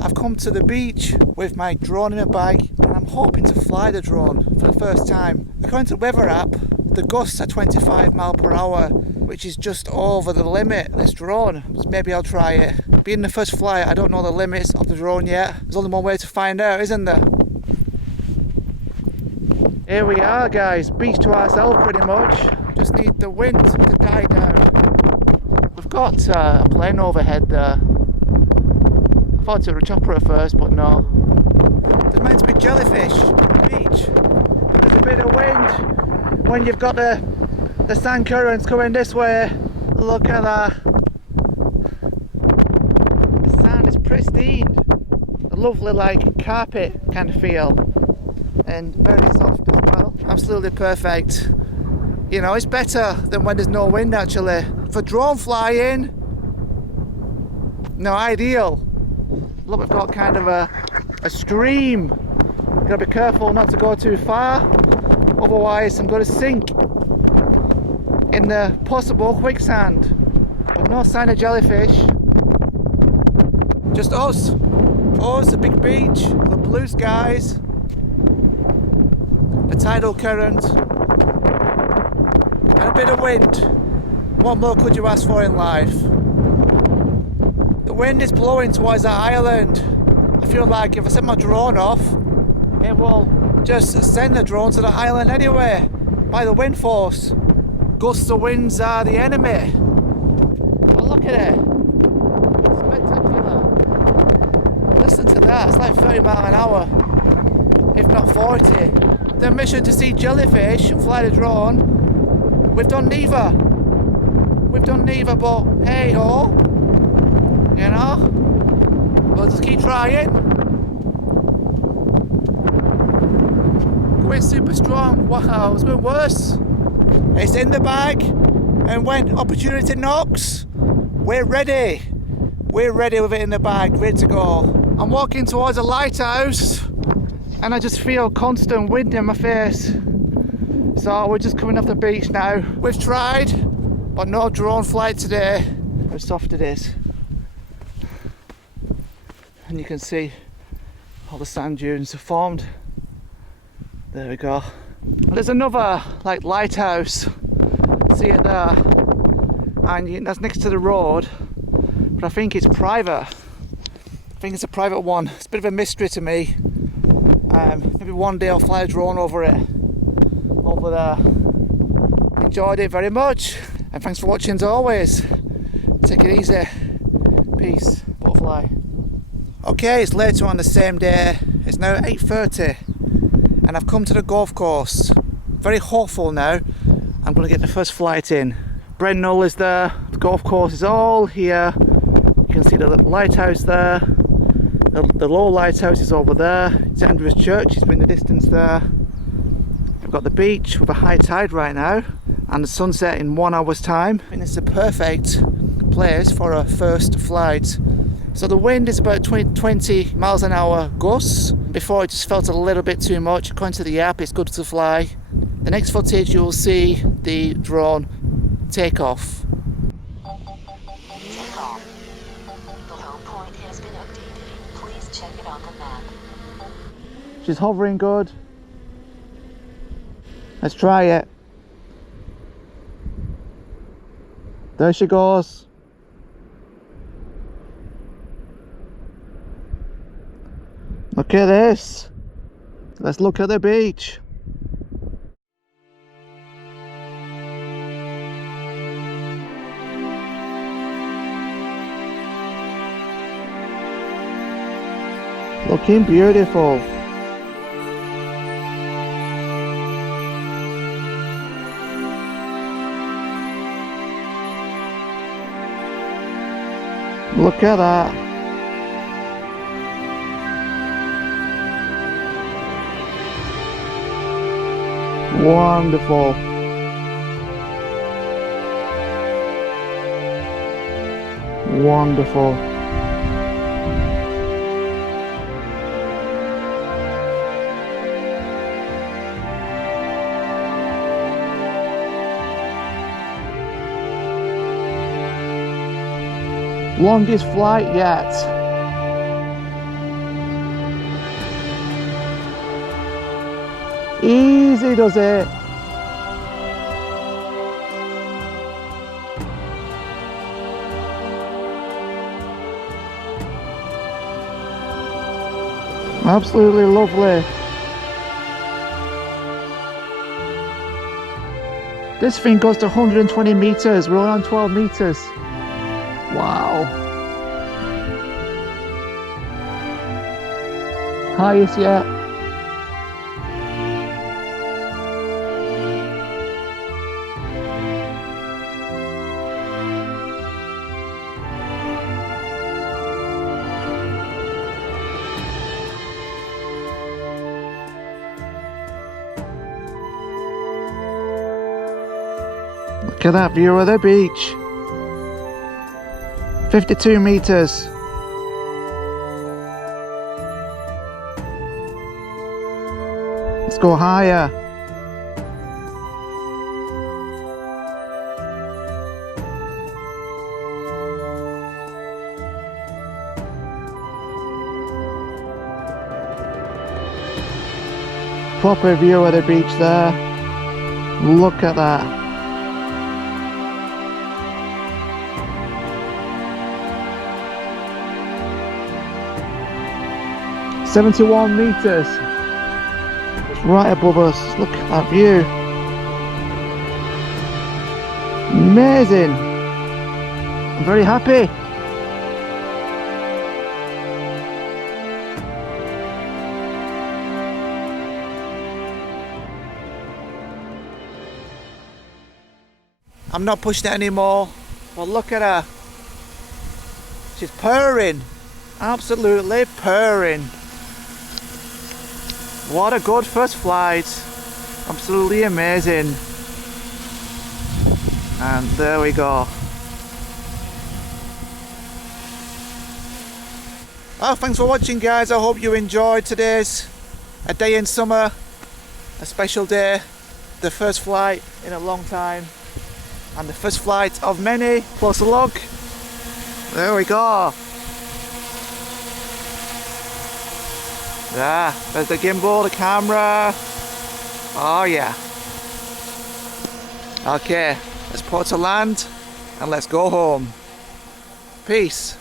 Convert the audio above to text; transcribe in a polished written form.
I've come to the beach with my drone in my bag and I'm hoping to fly the drone for the first time. According to the weather app, the gusts are 25 miles per hour, which is just over the limit of this drone. So maybe I'll try it. Being the first flight, I don't know the limits of the drone yet. There's only one way to find out, isn't there? Here we are, guys, beach to ourselves pretty much. Just need the wind to die down. We've got a plane overhead there. I thought it was a chopper at first, but no. There's meant to be jellyfish on the beach. There's a bit of wind when you've got the sand currents coming this way. Look at that. The sand is pristine. A lovely like carpet kind of feel. And very soft as well. Absolutely perfect. You know, it's better than when there's no wind actually. For drone flying, no, ideal. Look, we've got kind of a stream. Gotta be careful not to go too far, otherwise I'm gonna sink in the possible quicksand. But no sign of jellyfish. Just us, the big beach, the blue skies, the tidal current, and a bit of wind. What more could you ask for in life? The wind is blowing towards that island. I feel like if I set my drone off, it will just send the drone to the island anyway, by the wind force. Gusts of winds are the enemy. Oh, look at it. Spectacular. Listen to that, it's like 30 miles an hour, if not 40. The mission to see jellyfish and fly the drone, we've done neither. But hey ho, you know, we'll just keep trying. Going super strong. Wow, it's going worse. It's in the bag, and when opportunity knocks, we're ready. We're ready with it in the bag, ready to go. I'm walking towards a lighthouse, and I just feel constant wind in my face. So we're just coming off the beach now. We've tried, but no drone flight today. How soft it is. And you can see all the sand dunes have formed. There we go. There's another like lighthouse. See it there? And that's next to the road. But I think it's private. I think it's a private one. It's a bit of a mystery to me. Maybe one day I'll fly a drone over it. Over there. Enjoyed it very much. And thanks for watching as always. Take it easy. Peace. Butterfly. Okay, it's later on the same day. It's now 8:30 and I've come to the golf course. Very hopeful now. I'm going to get the first flight in. Brent Knoll is there. The golf course is all here. You can see the lighthouse there. The low lighthouse is over there. St Andrew's Church is in the distance there. We've got the beach with a high tide right now and the sunset in 1 hour's time. And it's a perfect place for a first flight. So the wind is about 20 miles an hour gusts. Before it just felt a little bit too much. According to the app, it's good to fly. The next footage you will see the drone take off. Take off. The home point has been updated. Please check it on the map. She's hovering good. Let's try it. There she goes. Look at this. Let's look at the beach. Looking beautiful. Look at that. Wonderful. Wonderful. Longest flight yet. Easy does it. Absolutely lovely. This thing goes to 120 meters. We're on 12 meters. Wow. Highest yet. Look at that view of the beach. 52 meters. Let's go higher. Proper view of the beach there. Look at that. "71 meters. It's right above us. Look at that view. Amazing. I'm very happy. I'm not pushing it anymore, but look at her. She's purring. Absolutely purring. What a good first flight. Absolutely amazing. And there we go. Oh, thanks for watching, guys. I hope you enjoyed today's A Day in Summer. A special day. The first flight in a long time. And the first flight of many. Closer look. There we go. Yeah, there's the gimbal, the camera. Oh yeah. Okay, let's put to land and let's go home. Peace.